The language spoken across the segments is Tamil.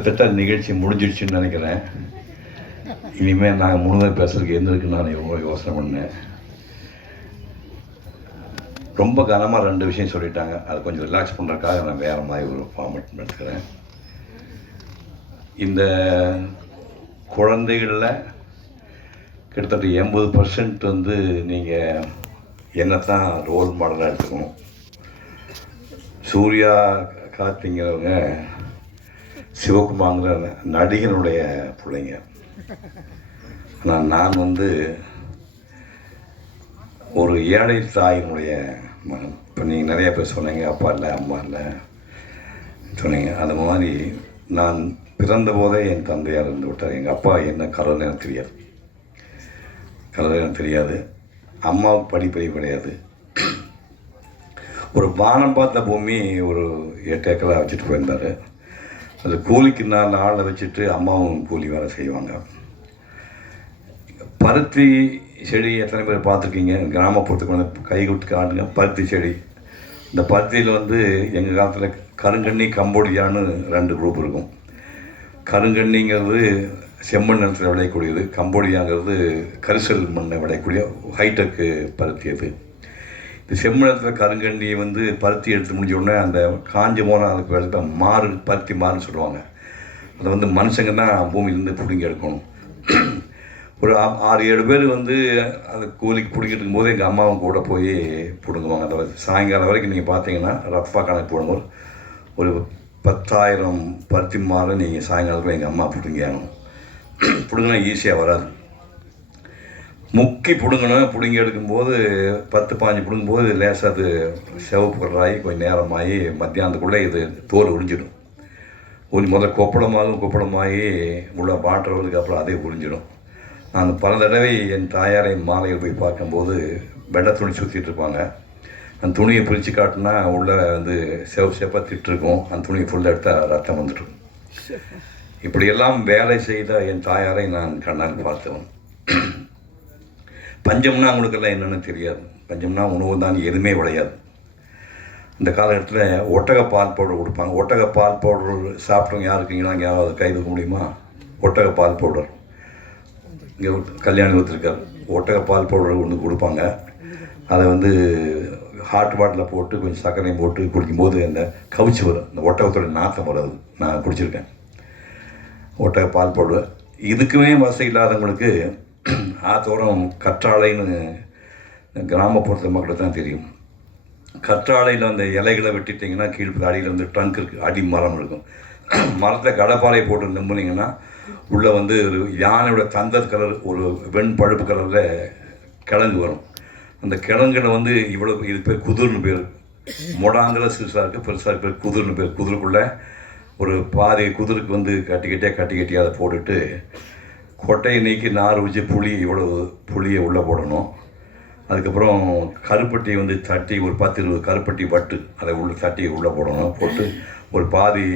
கிட்டத்தட்ட நிகழ்ச்சி முடிஞ்சிடுச்சுன்னு நினைக்கிறேன். இனிமேல் நான் முழுதாக பேசுறதுக்கு எந்திருக்கு நான் எவ்வளோ யோசனை பண்ணேன். ரொம்ப கனமாக ரெண்டு விஷயம் சொல்லிட்டாங்க. அதை கொஞ்சம் ரிலாக்ஸ் பண்ணுறதுக்காக நான் வேறு மாதிரி ஒரு ஃபார்மேட் எடுத்துக்கிறேன். இந்த குழந்தைகளில் கிட்டத்தட்ட எண்பது பர்சன்ட் வந்து நீங்கள் என்ன தான் ரோல் மாடலாக எடுத்துக்கணும். சூர்யா கார்த்திங்கிறவங்க சிவகுமார்ங்கிற நடிகனுடைய பிள்ளைங்க. ஆனால் நான் வந்து ஒரு ஏழை தாயினுடைய மகன். இப்போ நீங்கள் நிறைய பேர் சொன்னீங்க அப்பா இல்லை அம்மா இல்லை சொன்னீங்க. அந்த மாதிரி நான் பிறந்த போதே என் தந்தையார் இருந்து விட்டார். எங்கள் அப்பா என்ன கலர்னு எனக்கு தெரியாது. கலர் எனக்கு தெரியாது. அம்மாவுக்கு படிப்பறிவு கிடையாது. ஒரு வானம் பார்த்த பூமி ஒரு எட்டு ஏக்கராக வச்சுட்டு போயிருந்தார். அது கூலிக்கு நாலு ஆளை வச்சுட்டு அம்மாவும் கூலி வேலை செய்வாங்க. பருத்தி செடி எத்தனை பேர் பார்த்துருக்கீங்க? கிராமப்புறத்துக்கு வந்து கை விட்டு காட்டுங்க. பருத்தி செடி. இந்த பருத்தியில் வந்து எங்கள் காலத்தில் கருங்கண்ணி கம்போடியான்னு ரெண்டு குரூப் இருக்கும். கருங்கண்ணிங்கிறது செம்மண் நிலத்தில் விளையக்கூடியது. கம்போடியாங்கிறது கரிசல் மண்ணை விளையக்கூடிய ஹைடெக்கு பருத்தி அது. செம்மணத்தில் கருங்கண்ணி வந்து பருத்தி எடுத்து முடிஞ்ச உடனே அந்த காஞ்சி போன அதுக்கு வேறு மாறு பருத்தி மாறுன்னு சொல்லுவாங்க. அதை வந்து மனுஷங்க தான் பூமியிலேருந்து பிடுங்கி எடுக்கணும். ஒரு ஆறு ஏழு பேர் வந்து அந்த கூலிக்கு பிடிக்கிட்டு இருக்கும்போது எங்கள் அம்மாவும் கூட போய் பிடுங்குவாங்க. அதை சாயங்காலம் வரைக்கும் நீங்கள் பார்த்தீங்கன்னா ரஃபாக கணக்கு போடும்போது ஒரு பத்தாயிரம் பருத்தி மாறு நீங்கள் சாயங்காலத்தில் எங்கள் அம்மா பிடுங்கி ஆகணும். பிடுங்கினா ஈஸியாக வராது. முக்கி பிடுங்கணும். பிடுங்கி எடுக்கும்போது பத்து பாஞ்சு பிடுங்கும்போது லேசாக அது சிவப்பு கலராகி கொஞ்சம் நேரமாகி மத்தியானத்துக்குள்ளே இது தோல் உறிஞ்சிடும் உறிஞ்சி முதல்ல கொப்பளமாகும் கொப்பளமாகி உள்ள வாட்டுறதுக்கு அப்புறம் அதே உறிஞ்சிடும் நான் பல தடவை என் தாயாரை மாலையில் போய் பார்க்கும்போது வெள்ளை துணி சுற்றிட்டு இருப்பாங்க. அந்த துணியை பிரித்து காட்டினா உள்ளே வந்து செவ செப்பாக திட்டிருக்கும். அந்த துணியை ஃபுல்லாக எடுத்தால் ரத்தம் வந்துடும். இப்படியெல்லாம் வேலை செய்த என் தாயாரை நான் கண்ணால் பார்த்தவன். பஞ்சம்னா அவங்களுக்கெல்லாம் என்னென்னு தெரியாது. பஞ்சம்னா உணவு தான் எதுவுமே விளையாது. இந்த காலகட்டத்தில் ஒட்டக பால் பவுடர் கொடுப்பாங்க. ஒட்டக பால் பவுடர் சாப்பிட்டவங்க யார் இருக்கீங்களா? அங்கே யாராவது கை தூக்க முடியுமா? ஒட்டக பால் பவுடர். இங்கே கல்யாணி கொடுத்துருக்கார் ஒட்டக பால் பவுடர் ஒன்று கொடுப்பாங்க. அதை வந்து ஹாட் வாட்டரில் போட்டு கொஞ்சம் சர்க்கரையும் போட்டு குடிக்கும்போது அந்த கவிச்சு வரும். இந்த ஒட்டகத்தோட நாத்தம் வராது. நான் குடிச்சிருக்கேன். ஒட்டக பால் பவுடர். இதுக்குமே வசதி இல்லாதவங்களுக்கு ஆத்தோரம் கற்றாழைன்னு கிராமப்புறத்து மக்களுக்கு தான் தெரியும். கற்றாழையில் அந்த இலைகளை வெட்டிட்டிங்கன்னா கீழ் அடியில் வந்து ட்ரங்க் இருக்குது அடி மரம் இருக்கும். மரத்தை கடப்பாறை போட்டு நம்பினீங்கன்னா உள்ளே வந்து ஒரு யானையோட தந்த கலர் ஒரு வெண் பழுப்பு கலரில் கிழங்கு வரும். அந்த கிழங்குல வந்து இவ்வளோ இது பேர் குதிர்னு பேர். மொடாங்கிற சிறுசாக இருக்குது பெருசாக பேர் குதிர்னு பேர். குதிருக்குள்ளே ஒரு பாதி குதிருக்கு வந்து கட்டி கட்டியாக கட்டி கட்டியாக அதை போட்டுட்டு கொட்டையை நீக்கி நார் வச்சு புளி இவ்வளோ புளியை உள்ளே போடணும். அதுக்கப்புறம் கருப்பட்டி வந்து தட்டி ஒரு பத்து இருபது கருப்பட்டி வட்டு அதை உள்ள தட்டி உள்ளே போடணும். போட்டு ஒரு பாதி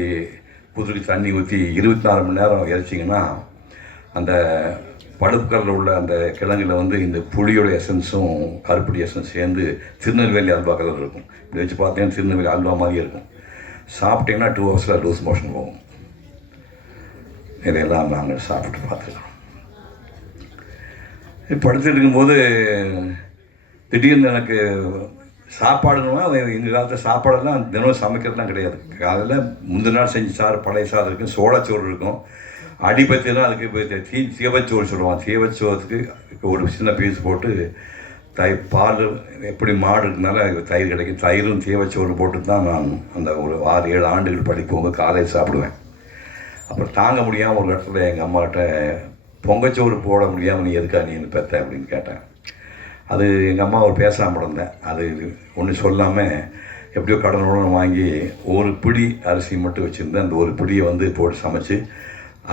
குதிரைக்கு தண்ணி ஊற்றி இருபத்தி நாலு மணி நேரம் இறைச்சிங்கன்னா அந்த பழுப்பு கலரில் உள்ள அந்த கிழங்குல வந்து இந்த புளியோட எசன்ஸும் கருப்பட்டி எசன்ஸ் சேர்ந்து திருநெல்வேலி அல்வா கலர் இருக்கும். இப்படி வச்சு பார்த்தீங்கன்னா திருநெல்வேலி அல்வா மாதிரியே இருக்கும். சாப்பிட்டீங்கன்னா டூ ஹவர்ஸில் லூஸ் மோஷன் போகும். இதையெல்லாம் நாங்கள் சாப்பிட்டு பார்த்துக்கலாம். படுத்துட்டு இருக்கும்போது திடீர்னு எனக்கு சாப்பாடுனா எங்கள் காலத்தில் சாப்பாடெல்லாம் தினம் சமைக்கிறதுலாம் கிடையாது. காலையில் முந்தின நாள் செஞ்ச சாறு பழைய சாறு இருக்கும் சோளச்சோறு இருக்கும். அடிப்பத்திலாம் அதுக்கு இப்போ தீ சீவச்சோறு சொல்லுவான் சீவச்சோறுக்கு ஒரு சின்ன பீஸ் போட்டு தயிர் பால் எப்படி மாடு இருக்கனால தயிர் கிடைக்கும். தயிரும் தீவச்சோறு போட்டு தான் நான் அந்த ஒரு ஆறு ஏழு ஆண்டுகள் படிக்கும்போது காலையில் சாப்பிடுவேன். அப்புறம் தாங்க முடியாமல் ஒரு இடத்துல எங்கள் அம்மாகிட்ட பொங்கச்சோறு போட முடியாமல் நீ எதுக்கா நீ என்ன பெத்த அப்படின்னு கேட்டேன் அது எங்கள் அம்மா ஒரு பேசாமல் இருந்தேன். அது ஒன்றும் சொல்லாமல் எப்படியோ கடனோட வாங்கி ஒரு பிடி அரிசி மட்டும் வச்சுருந்தேன். அந்த ஒரு பிடியை வந்து போட்டு சமைச்சு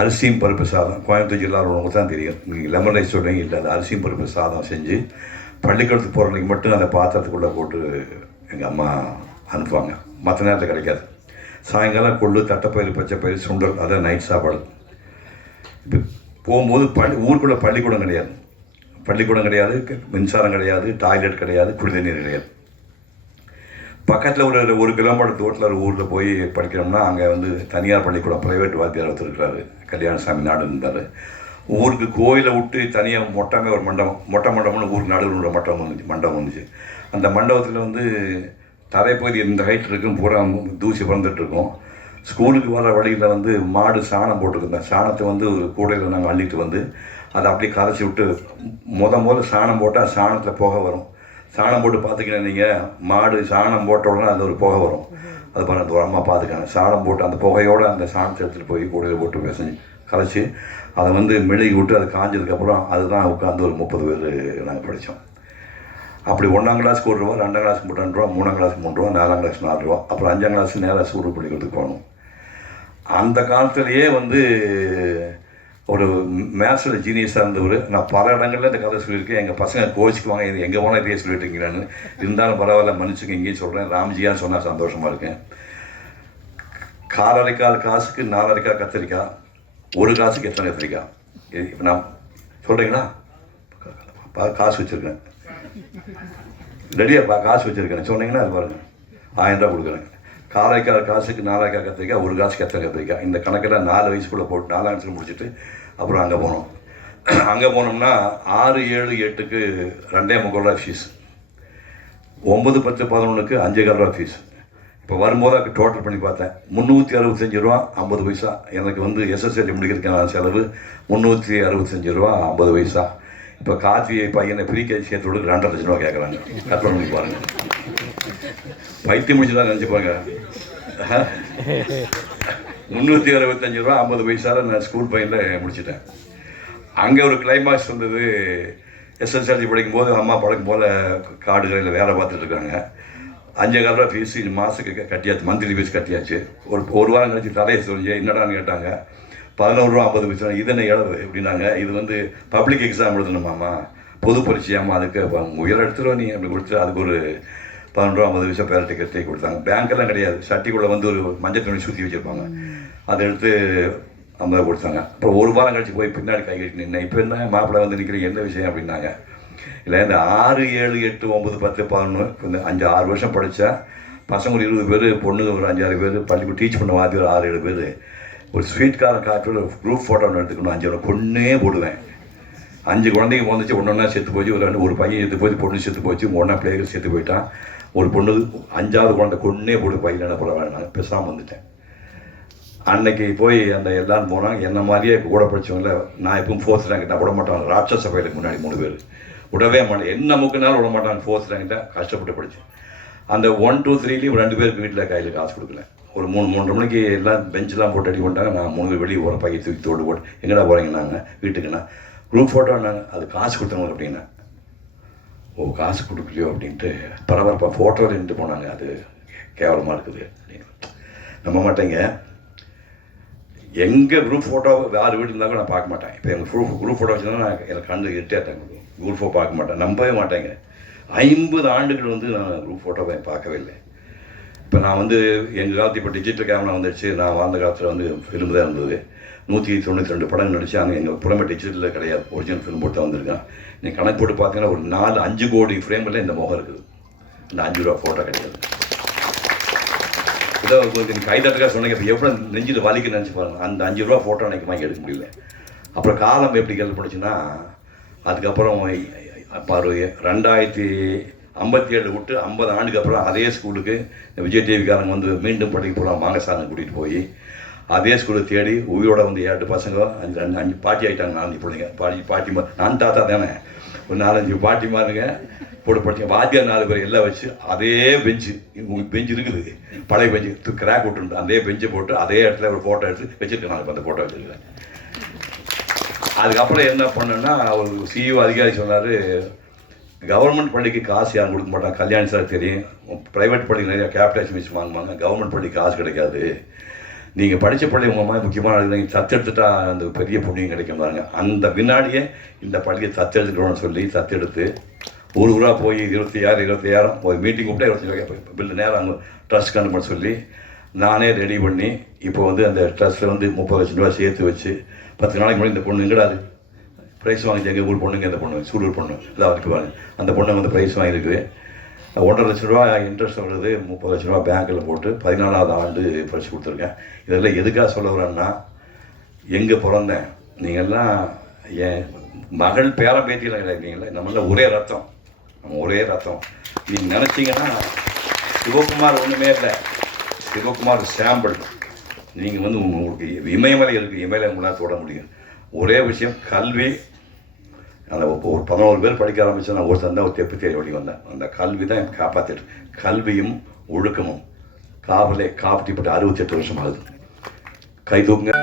அரிசியும் பருப்பு சாதம். கோயம்புத்தூர் ஜில்லா உள்ளவங்க தான் தெரியும். நீங்கள் லெமன் ரைஸ் சொல்கிறீங்க இல்லை அந்த அரிசியும் பருப்பு சாதம் செஞ்சு பள்ளிக்கூடத்துக்கு போகிறவங்களுக்கு மட்டும் அந்த பாத்திரத்துக்குள்ளே போட்டு எங்கள் அம்மா அனுப்புவாங்க. மற்ற நேரத்தில் கிடைக்காது. சாயங்காலம் கொள்ளு தட்டைப்பயிறு பச்சைப்பயிறு சுண்டல் அதான் நைட் சாப்பாடு. இப்போ போகும்போது பள்ளி ஊருக்குள்ளே பள்ளிக்கூடம் கிடையாது. பள்ளிக்கூடம் கிடையாது மின்சாரம் கிடையாது டாய்லெட் கிடையாது குடிநீர் கிடையாது. பக்கத்தில் ஒரு ஒரு கிலோமீட்டர் தூரத்தில் ஒரு ஊரில் போய் படிக்கிறோம்னா அங்கே வந்து தனியார் பள்ளிக்கூடம் ப்ரைவேட் வாத்தியார் ஒருத்தர் கல்யாணசாமி நாடு இருந்தார். ஊருக்கு கோயிலை விட்டு தனியாக மொட்டமே ஒரு மண்டபம் மொட்டை மண்டபம்னு ஊருக்கு நடுவில் உள்ள மண்டபம் வந்துச்சு மண்டபம் வந்துச்சு. அந்த மண்டபத்தில் வந்து தரைப்பகுதி இந்த ஹைட் இருக்கும் பூரா தூசி பறந்துட்டு இருக்கும். ஸ்கூலுக்கு வர வழியில் வந்து மாடு சாணம் போட்டுருந்தேன். சாணத்தை வந்து ஒரு கூடையில் நாங்கள் அள்ளிட்டு வந்து அதை அப்படியே கரைச்சி விட்டு முத முத சாணம் போட்டால் சாணத்தில் புகை வரும். சாணம் போட்டு பார்த்துக்கிட்டே நீங்கள் மாடு சாணம் போட்ட உடனே அது ஒரு புகை வரும். அது பாருங்க அந்த ஒரு அம்மா பார்த்துக்காங்க சாணம் போட்டு அந்த புகையோடு அந்த சாணத்தை எடுத்துகிட்டு போய் கூடையில் போட்டு பேசி கரைச்சி அதை வந்து மெழுகி விட்டு அது காஞ்சதுக்கப்புறம் அதுதான் உட்காந்து ஒரு முப்பது பேர் நாங்கள் படித்தோம் அப்படி ஒன்றாம் கிளாஸ்க்கு ஒரு ரூபா ரெண்டாம் கிளாஸ்க்கு மூணு ரெண்டு ரூபா மூணாம் கிளாஸ்க்கு மூணு ரூபா நாலாம் கிளாஸ் நாலு ரூபா அப்புறம் அஞ்சாம் கிளாஸ் நேராக சூடு பள்ளிக்கூடத்துக்கு போகணும் அந்த காலத்திலேயே வந்து ஒரு மேத்ஸில் ஜீனியஸாக இருந்தவர் நான் பல இடங்களில் இந்த கதை சொல்லியிருக்கேன். எங்கள் பசங்க கோச்சிக்குவாங்க இது எங்கே போனால் இதே சொல்லிட்டு இருக்கிறான்னு இருந்தாலும் பரவாயில்ல மன்னிச்சுங்க இங்கேயும் சொல்கிறேன் ராம்ஜியா சொன்னால் சந்தோஷமாக இருக்கேன். காலரைக்கால் காசுக்கு நாலரைக்கால் கத்திரிக்காய். ஒரு காசுக்கு எத்தனை கத்திரிக்காய்? இது இப்போ நான் சொல்கிறீங்களா காசு வச்சுருக்கேன். ரெடியாக காசு வச்சுருக்கேன். சொன்னீங்கன்னா அது பாருங்கள் ஆயிரம் ரூபா கொடுக்குறேன். காலைக்கால் காசுக்கு நாலாயிரம் கத்திரிக்காய் ஒரு காசுக்கு எத்தனை கத்திரிக்காய் இந்த கணக்கெல்லாம் நாலு வயசுக்குள்ளே போட்டு நாலாம் வயசுக்கு முடிச்சுட்டு அப்புறம் அங்கே போனோம். அங்கே போனோம்னா ஆறு ஏழு எட்டுக்கு ரெண்டே முக்கால் ரூபா ஃபீஸ் ஒம்பது பத்து பதினொன்றுக்கு அஞ்சு கால் ரூபா ஃபீஸ் இப்போ வரும்போது டோட்டல் பண்ணி பார்த்தேன். முந்நூற்றி அறுபத்தஞ்சு ரூபா ஐம்பது பைசா. எனக்கு வந்து எஸ்எஸ்எல்சி முடிக்கிறதுக்கான செலவு முந்நூற்றி அறுபத்தஞ்சு ரூபா ஐம்பது பைசா. இப்போ கார்த்தி பையனை ப்ரீ கேஜி சேர்த்து விடுக்கு ரெண்டரை லட்சம் ரூபா கேட்குறாங்க கற்பனை பண்ணி பாருங்கள் பைத்தியம் முடிச்சு தான் நினச்சிப்பாங்க முந்நூற்றி அறுபத்தஞ்சு ரூபா ஐம்பது பைசாவில் நான் ஸ்கூல் பையனில் முடிச்சிட்டேன். அங்கே ஒரு கிளைமாக்ஸ் வந்தது. எஸ்எஸ்எல்சி படிக்கும் போது அம்மா பழக்கம் போல் காடு கடையில் வேலை பார்த்துட்டு இருக்காங்க. அஞ்சு கால ரூபா மாதத்துக்கு கட்டியாச்சு. மந்த்லி ஃபீஸ் கட்டியாச்சு. ஒரு ஒரு வாரம் கழிச்சு தலையை சொல்லி என்னடான்னு கேட்டாங்க. பதினோரு ரூபா ஐம்பது பைசா இது என்ன இளவு எப்படின்னாங்க இது வந்து பப்ளிக் எக்ஸாம் எழுதணுமாம்மா? பொது பரீட்சையாம்மா அதுக்கு உயர் எடுத்துருவோம் நீ அப்படி கொடுத்து அதுக்கு ஒரு பதினொன்று ஐம்பது பைசா பேர டிக்கெட் கொடுத்தாங்க. பேங்க்கெல்லாம் கிடையாது. சட்டிக்குள்ளே வந்து ஒரு மஞ்சள் துணி சுற்றி வச்சுருப்பாங்க. அதை எடுத்து ஐம்பது கொடுத்தாங்க. அப்புறம் ஒரு வாரம் கழிச்சு போய் பின்னாடி கை கட்டி நின்று இப்போ என்ன மாப்பிள்ளை வந்து நிற்கிறீங்க என்ன விஷயம் அப்படின்னாங்க. இல்லை இந்த ஆறு ஏழு எட்டு ஒம்பது பத்து பதினொன்று இந்த அஞ்சு ஆறு வருஷம் படித்தா பசங்க ஒரு இருபது பேர் பொண்ணுங்க ஒரு அஞ்சாறு பேர் பள்ளிக்கூட டீச் பண்ண மாற்றி ஒரு ஆறு ஏழு பேர். ஒரு ஸ்வீட் காரன் காட்டு ஒரு குரூப் ஃபோட்டோ ஒன்று எடுத்துக்கணும். அஞ்சு ரூபா கொன்னே போடுவேன். அஞ்சு குழந்தைங்க வந்துச்சு ஒன்று ஒன்றா செத்து போச்சு ஒரு ஒரு பையன் செத்து போச்சு பொண்ணு செத்து போச்சு ஒன்றா பிள்ளைகள் செத்து போயிட்டான் ஒரு பொண்ணு அஞ்சாவது குழந்தை கொன்னே போட்டு பையில் என்ன போட வேணாம் பேசாமல் வந்துட்டேன். அன்னைக்கு போய் அந்த எல்லாரும் போனாங்க என்ன மாதிரியே கூட படித்தவங்கள நான் எப்பவும் ஃபோர்த் ரேங்க் விட மாட்டாங்க ராட்சச பயிலுக்கு முன்னாடி மூணு பேர். விடவே மாட்டேன். என்ன முக்கினாலும் விட மாட்டாங்க ஃபோர்த் ரேங்கிட்ட கஷ்டப்பட்டு படித்தேன் அந்த ஒன் டூ த்ரீலேயும் ரெண்டு பேருக்கு வீட்டில் கையில் காசு கொடுக்கல. ஒரு மூணு மூன்று மணிக்கு எல்லாம் பெஞ்செலாம் போட்டு அடி பண்ணிட்டாங்க. நான் மூணு பேர் வெளியே போகிறேன் பையன் தூக்கி தோடு போட்டு எங்கடா போகிறீங்கன்னாங்க வீட்டுக்குண்ணா குரூப் ஃபோட்டோ என்ன அது காசு கொடுத்தவங்க அப்படின்னா. ஓ காசு கொடுக்கலையோ அப்படின்ட்டு பரபரப்பாக ஃபோட்டோ நின்று போனாங்க. அது கேவலமாக இருக்குது அப்படின்னு. நம்ப மாட்டேங்க. எங்கள் குரூப் ஃபோட்டோ யார் வீடு இருந்தாலும் நான் பார்க்க மாட்டேன். இப்போ எங்கள் குரூப் குரூப் ஃபோட்டோ வச்சுருந்தா நான் எனக்கு கண்டு இருட்டேன் குரூப் ஃபோட்டோ பார்க்க மாட்டேன். நம்பவே மாட்டேங்க. ஐம்பது ஆண்டுகள் வந்து நான் குரூப் ஃபோட்டோவை பார்க்கவே இல்லை. இப்போ நான் வந்து எங்கள் காலத்து இப்போ டிஜிட்டல் கேமரா வந்துடுச்சு நான் வாழ்ந்த காலத்தில் வந்து ஃபிலிம் தான் இருந்தது. நூற்றி தொண்ணூற்றி ரெண்டு படம் நடிச்சாங்க எங்கள் புறமே டிஜிட்டலில் கிடையாது. ஒரிஜினல் ஃபிலிம் போட்டு தான் வந்திருக்கேன். நீங்கள் கணக்கு போட்டு பார்த்தீங்கன்னா ஒரு நாலு அஞ்சு கோடி ஃப்ரேமில் இந்த முகம் இருக்குது. இந்த அஞ்சு ரூபா ஃபோட்டோ கிடையாது. இதோ நீங்கள் கைதட்டுக்காக சொன்னீங்க இப்போ எவ்வளோ நெஞ்சில் வலிக்கு நினச்சி பாருங்க. அந்த அஞ்சு ரூபா ஃபோட்டோ எனக்கு வாங்கி எடுக்க முடியல. அப்புறம் காலம் எப்படி கேள்வி பண்ணுச்சுன்னா அதுக்கப்புறம் அப்போ ரெண்டாயிரத்தி ஐம்பத்தி ஏழு விட்டு ஐம்பது ஆண்டுக்கு அப்புறம் அதே ஸ்கூலுக்கு விஜய் டிவிக்காரங்க வந்து மீண்டும் படிக்க போகலாம் மாங்கசாரங்க கூட்டிகிட்டு போய் அதே ஸ்கூலை தேடி உயிரோட வந்து ஏழு பசங்க அஞ்சு ரெண்டு அஞ்சு பாட்டி ஆகிட்டாங்க நாலஞ்சு பிள்ளைங்க. பாட்டி பாட்டி மா- நான் தாத்தா தானே. ஒரு நாலஞ்சு பாட்டி மாருங்க. போட்டு படிச்ச வாத்தியார் நாலு பேர் எல்லாம் வச்சு அதே பெஞ்சு உங்களுக்கு பெஞ்சு இருக்குது. பழைய பெஞ்சு கிராக் விட்டுருந்து அதே பெஞ்சை போட்டு அதே இடத்துல ஒரு ஃபோட்டோ எடுத்து வச்சுருக்கேன். நான் இப்போ அந்த ஃபோட்டோ வச்சுருக்கேன். அதுக்கப்புறம் என்ன பண்ணேன்னா அவர் சிஇஓ அதிகாரி சொன்னார் கவர்மெண்ட் பள்ளிக்கு காசு யாரும் கொடுக்க மாட்டாங்க. கல்யாணி சார் தெரியும். ப்ரைவேட் பள்ளிக்கு நிறையா கேபிடேஷன் வச்சு வாங்குவாங்க. கவர்மெண்ட் பள்ளிக்கு காசு கிடைக்காது. நீங்கள் படித்த பள்ளி உங்கள் மாதிரி முக்கியமான நீங்கள் தத்தெடுத்துட்டா அந்த பெரிய புண்ணியம் கிடைக்கும் பாருங்க. அந்த பின்னாடியே இந்த பள்ளியை தத்தெடுத்துக்கணும்னு சொல்லி தத்தெடுத்து ஒரு ஊராக போய் இருபத்தி ஆறு இருபத்தி ஆயிரம் ஒரு மீட்டிங் கூப்பிட்டா இருபத்தி பில்லு நேரம் அங்கே ட்ரஸ்ட் கண்டு சொல்லி நானே ரெடி பண்ணி இப்போ வந்து அந்த ட்ரஸ்ட்டில் வந்து முப்பது லட்சம் ரூபா சேர்த்து வச்சு பத்து நாளைக்கு முன்னாடி இந்த பொண்ணு எங்கடாது ப்ரைஸ் வாங்கிச்சு எங்கள் ஊர் பொண்ணுங்க இந்த பொண்ணு சூலூர் பொண்ணு இதான் இருக்கு அந்த பொண்ணு வந்து ப்ரைஸ் வாங்கியிருக்குது. ஒன்றரை லட்ச ரூபா இன்ட்ரெஸ்ட் வருது முப்பது லட்ச ரூபா பேங்க்கில் போட்டு பதினாலாவது ஆண்டு படித்து கொடுத்துருக்கேன். இதெல்லாம் எதுக்காக சொல்ல வரேன்னா எங்கே பிறந்தேன் நீங்கள்லாம் என் மகள் பேரம் பேத்தியெல்லாம் கிடையாதுங்களே நம்மள ஒரே ரத்தம் நம்ம ஒரே ரத்தம். நீங்கள் நினச்சிங்கன்னா சிவகுமார் ஒன்றுமே இல்லை. சிவகுமார் சாம்பிள் நீங்கள் வந்து உங்களுக்கு இமயமலை இருக்குது இமயமலை உங்களால் தொட முடியும். ஒரே விஷயம் கல்வி அந்த ஒரு பதினோரு பேர் படிக்க ஆரம்பிச்சு நான் ஒரு சந்தா ஒரு தெப்பு தேடி ஓடி வந்தேன். அந்த கல்வி தான் எனக்கு காப்பாற்றிட்டு கல்வியும் ஒழுக்கமும். காவலே காப்பாற்றிப்பட்டு அறுபத்தெட்டு வருஷம் ஆகுது. கை தூக்குங்க.